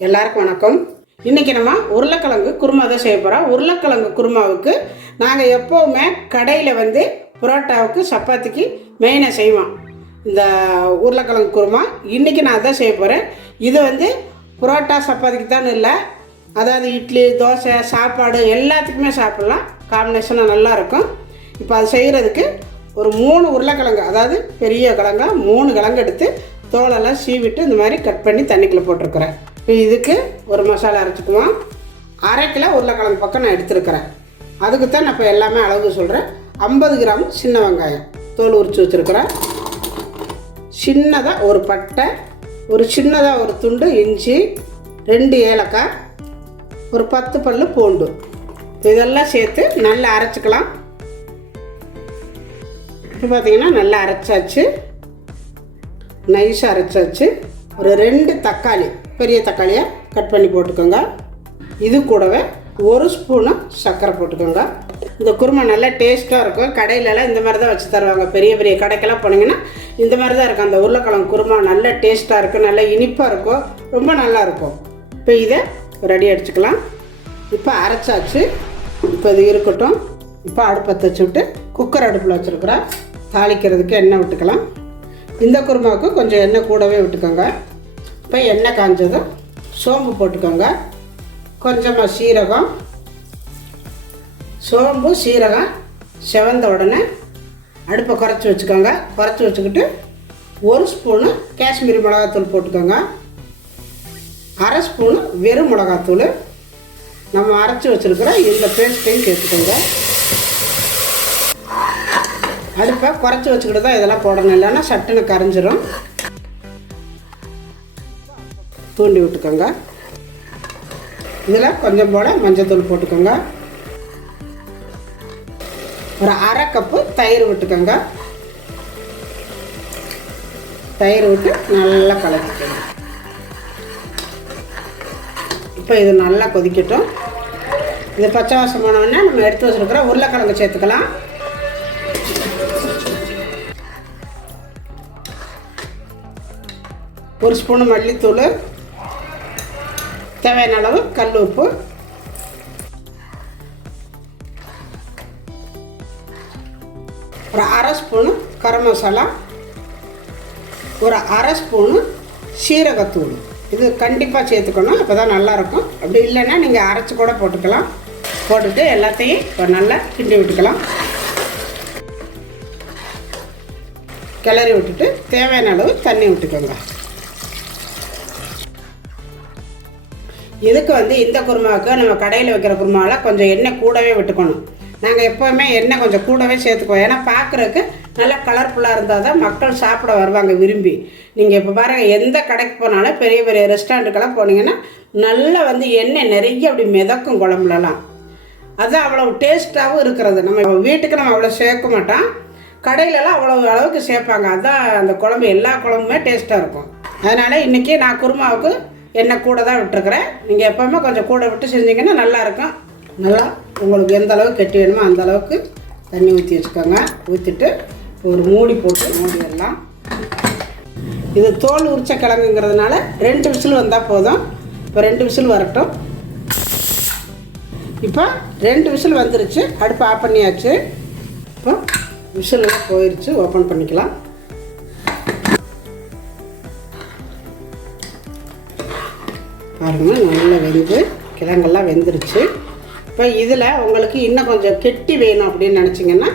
எல்லாருக்கும் வணக்கம். இன்றைக்கி நம்ம உருளைக்கிழங்கு குருமா தான் செய்ய போகிறோம். உருளைக்கிழங்கு குருமாவுக்கு நாங்கள் எப்போவுமே கடையில் புரோட்டாவுக்கு சப்பாத்திக்கு மெயினாக செய்வோம் இந்த உருளைக்கிழங்கு குருமா. இன்றைக்கி நான் தான் செய்ய போகிறேன். இது புரோட்டா சப்பாத்திக்கு தான் இல்லை, அதாவது இட்லி தோசை சாப்பாடு எல்லாத்துக்குமே சாப்பிட்லாம். காம்பினேஷனாக நல்லாயிருக்கும். இப்போ அது செய்கிறதுக்கு ஒரு 3 உருளைக்கிழங்கு, அதாவது பெரிய கிழங்கா 3 கிழங்கு எடுத்து தோலெல்லாம் சீவிட்டு இந்த மாதிரி கட் பண்ணி தண்ணிக்குள்ளே போட்டிருக்கிறேன். இப்போ இதுக்கு ஒரு மசாலா அரைச்சிக்குவோம். 1/2 கிலோ உருளைக்கிழங்கு பக்கம் நான் எடுத்துருக்கிறேன். அதுக்கு தான் நான் இப்போ எல்லாமே அளவு சொல்கிறேன். 50 கிராம் சின்ன வெங்காயம் தோல் உரித்து வச்சுருக்கிறேன். சின்னதாக ஒரு பட்டை, ஒரு சின்னதாக ஒரு துண்டு இஞ்சி, 2 ஏலக்காய், ஒரு 10 பல்லு பூண்டு, இதெல்லாம் சேர்த்து நல்லா அரைச்சிக்கலாம். இப்போ பார்த்திங்கன்னா நல்லா அரைச்சாச்சு, நைஸாக அரைச்சாச்சு. ஒரு 2 தக்காளி, பெரிய தக்காளியாக கட் பண்ணி போட்டுக்கோங்க. இது கூடவே 1 ஸ்பூனு சர்க்கரை போட்டுக்கோங்க. இந்த குருமா நல்லா டேஸ்ட்டாக இருக்கும். கடையிலலாம் இந்த மாதிரி தான் வச்சு தருவாங்க. பெரிய பெரிய கடைக்கெல்லாம் போனீங்கன்னா இந்த மாதிரி தான் இருக்கும். அந்த உருளைக்கிழங்கு குருமா நல்ல டேஸ்ட்டாக இருக்கும், நல்லா இனிப்பாக இருக்கும், ரொம்ப நல்லாயிருக்கும். இப்போ இதை ரெடி அடிச்சுக்கலாம். இப்போ அரைச்சாச்சு. இப்போ இது இருக்கட்டும். இப்போ அடுப்பத்தை வச்சு விட்டு குக்கர் அடுப்பில் வச்சுருக்குறேன். தாளிக்கிறதுக்கு எண்ணெய் விட்டுக்கலாம். இந்த குருமாவுக்கு கொஞ்சம் எண்ணெய் கூடவே விட்டுக்கோங்க. இப்போ எண்ணெய் காஞ்சதும் சோம்பு போட்டுக்கோங்க, கொஞ்சமாக சீரகம். சோம்பு சீரகம் செவந்த உடனே அடுப்பை குறைச்சி வச்சுக்கோங்க. குறைச்சி வச்சுக்கிட்டு 1 ஸ்பூனு காஷ்மீரி மிளகாத்தூள் போட்டுக்கோங்க. 1/2 ஸ்பூனு வெறும் மிளகாத்தூள். நம்ம அரைச்சி வச்சுருக்கிற இந்த பேஸ்ட்டையும் சேர்த்துக்கோங்க. அடுப்பை குறைச்சி வச்சுக்கிட்டு தான் இதெல்லாம் போடணும், இல்லைன்னா சட்டுன்னு கரைஞ்சிரும். தூண்டி விட்டுக்கோங்க. இதில் கொஞ்சம் போல் மஞ்சத்தூள் போட்டுக்கோங்க. ஒரு 1/2 கப்பு தயிர் விட்டுக்கோங்க. தயிர் விட்டு நல்லா கலக்கிக்கோங்க. இப்போ இது நல்லா கொதிக்கட்டும். இது பச்சை வாசம் போனோடனே நம்ம எடுத்து வச்சுருக்கிற உருளைக்கிழங்கு சேர்த்துக்கலாம். ஒரு ஸ்பூனு மல்லித்தூள், தேவையான அளவு கல் உப்பு, ஒரு 1/2 ஸ்பூனு கரம் மசாலா, ஒரு 1/2 ஸ்பூனு சீரகத்தூள். இது கண்டிப்பாக சேர்த்துக்கணும், அப்போ தான் நல்லாயிருக்கும். அப்படி இல்லைன்னா நீங்கள் அரைச்சி கூட போட்டுக்கலாம். போட்டுட்டு எல்லாத்தையும் இப்போ நல்லா கிண்டி விட்டுக்கலாம். கிளறி விட்டுட்டு தேவையான அளவு தண்ணி விட்டுக்கோங்க. இதுக்கு இந்த குருமாவுக்கு நம்ம கடையில் வைக்கிற குருமாவில் கொஞ்சம் எண்ணெய் கூடவே விட்டுக்கணும். நாங்கள் எப்போவுமே எண்ணெய் கொஞ்சம் கூடவே சேர்த்துக்குவோம். ஏன்னா பார்க்குறதுக்கு நல்லா கலர்ஃபுல்லாக இருந்தால் தான் மக்கள் சாப்பிட வருவாங்க விரும்பி. நீங்கள் இப்போ பாருங்கள், எந்த கடைக்கு போனாலும் பெரிய பெரிய ரெஸ்டாரண்ட்டுக்கெல்லாம் போனீங்கன்னா நல்லா எண்ணெய் நிறைய அப்படி மிதக்கும் குழம்புலலாம். அதுதான் அவ்வளோ டேஸ்ட்டாகவும் இருக்கிறது. நம்ம வீட்டுக்கு நம்ம அவ்வளோ சேர்க்க மாட்டோம், கடையிலலாம் அவ்வளோ அளவுக்கு சேர்ப்பாங்க. அதுதான் அந்த குழம்பு, எல்லா குழம்புமே டேஸ்ட்டாக இருக்கும். அதனால் இன்றைக்கி நான் குருமாவுக்கு எண்ணெய் கூட தான் விட்டுருக்குறேன். நீங்கள் எப்போவுமே கொஞ்சம் கூட விட்டு செஞ்சிங்கன்னா நல்லாயிருக்கும். நல்லா உங்களுக்கு எந்த அளவுக்கு கெட்டி வேணுமோ அந்த அளவுக்கு தண்ணி ஊற்றி வச்சுக்கோங்க. ஊற்றிட்டு ஒரு மூடி போட்டு மூடிடலாம். இது தோல் உரிச்ச கிழங்குங்கிறதுனால 2 விசில் வந்தால் போதும். இப்போ 2 விசில் வரட்டும். இப்போ 2 விசில் வந்துருச்சு. அடுப்பு ஆஃப் பண்ணியாச்சு. இப்போ விசிலெல்லாம் போயிடுச்சு. ஓப்பன் பண்ணிக்கலாம். பாருங்கள், நல்லா வெந்து கிழங்கெல்லாம் வெந்துருச்சு. இப்போ இதில் உங்களுக்கு இன்னும் கொஞ்சம் கெட்டி வேணும் அப்படின்னு நினச்சிங்கன்னா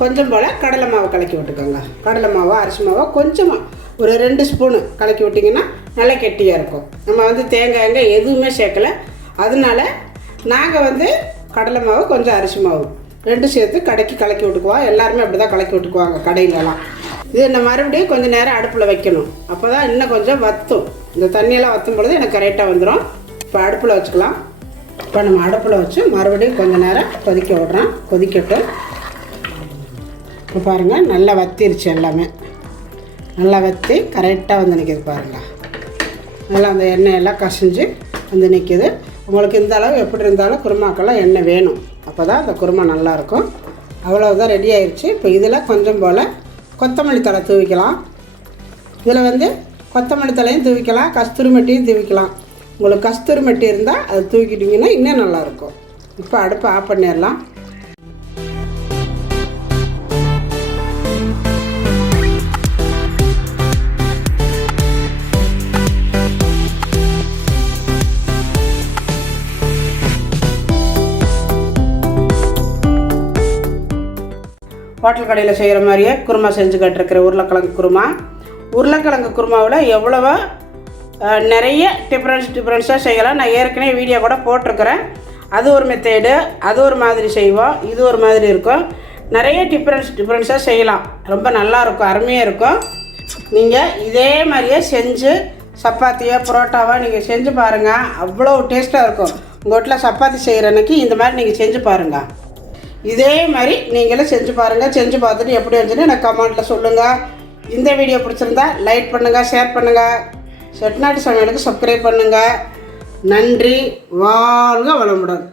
கொஞ்சம் போல் கடலை மாவு கலக்கி விட்டுக்கோங்க. கடலை மாவோ அரிசி மாவோ கொஞ்சமாக ஒரு 2 ஸ்பூனு கலக்கி விட்டிங்கன்னா நல்லா கெட்டியாக இருக்கும். நம்ம தேங்காய் எதுவுமே சேர்க்கலை, அதனால நாங்கள் கடலை மாவு கொஞ்சம் அரிசி மாவு 2 சேர்த்து கலக்கி விட்டுக்குவோம். எல்லாருமே அப்படி தான் கலக்கி விட்டுக்குவாங்க கடையிலலாம். இது நம்ம மறுபடியும் கொஞ்சம் நேரம் அடுப்பில் வைக்கணும். அப்போ தான் இன்னும் கொஞ்சம் வற்றும். இந்த தண்ணியெல்லாம் வற்றும் பொழுது எனக்கு கரெக்டாக வந்துடும். இப்போ அடுப்பில் வச்சுக்கலாம். இப்போ நம்ம அடுப்பில் வச்சு மறுபடியும் கொஞ்சம் நேரம் கொதிக்க விட்றோம். கொதிக்கட்டும். இப்போ பாருங்கள், நல்லா வத்திருச்சு. எல்லாமே நல்லா வற்றி கரெக்டாக நிற்கிது பாருங்கள். நல்லா அந்த எண்ணெயெல்லாம் கசிஞ்சு நிற்கிது. உங்களுக்கு இந்த அளவு எப்படி இருந்தாலும் குருமாக்கெல்லாம் எண்ணெய் வேணும். அப்போ தான் அந்த குருமா நல்லாயிருக்கும். அவ்வளோதான், ரெடி ஆயிடுச்சு. இப்போ இதில் கொஞ்சம் போல் கொத்தமல்லி தழை தூவிக்கலாம். இதில் கொத்தமல்லி தலையும் தூவிக்கலாம், கஸ்தூரி மெட்டியும் தூவிக்கலாம். உங்களுக்கு கஸ்தூரி மெட்டி இருந்தால் அது தூக்கிட்டிங்கன்னா இன்னும் நல்லாயிருக்கும். இப்போ அடுப்பை ஆஃப் பண்ணிடலாம். ஹோட்டல் கடையில் செய்கிற மாதிரியே குருமா செஞ்சு கட்டிருக்கிற உருளைக்கிழங்கு குருமா. உருளைக்கிழங்கு குருமாவில் எவ்வளவோ நிறைய டிஃப்ரென்ஸாக செய்யலாம். நான் ஏற்கனவே வீடியோ கூட போட்டிருக்கிறேன். அது ஒரு மெத்தேடு, அது ஒரு மாதிரி செய்வோம், இது ஒரு மாதிரி இருக்கும். நிறைய டிஃப்ரென்ஸாக செய்யலாம். ரொம்ப நல்லாயிருக்கும், அருமையாக இருக்கும். நீங்கள் இதே மாதிரியே செஞ்சு சப்பாத்தியோ புரோட்டாவோ நீங்கள் செஞ்சு பாருங்கள். அவ்வளோ டேஸ்ட்டாக இருக்கும். உங்கள் வீட்டில் சப்பாத்தி செய்கிற அன்றைக்கி இந்த மாதிரி நீங்கள் செஞ்சு பாருங்கள். இதே மாதிரி நீங்களும் செஞ்சு பாருங்கள். செஞ்சு பார்த்துட்டு எப்படி இருந்துச்சுன்னு எனக்கு கமெண்ட்டில் சொல்லுங்கள். இந்த வீடியோ பிடிச்சிருந்தா லைக் பண்ணுங்கள், ஷேர் பண்ணுங்கள். செட்டிநாட்டு சமையலுக்கு சப்ஸ்கிரைப் பண்ணுங்கள். நன்றி. வாழ்க வளமுடன்.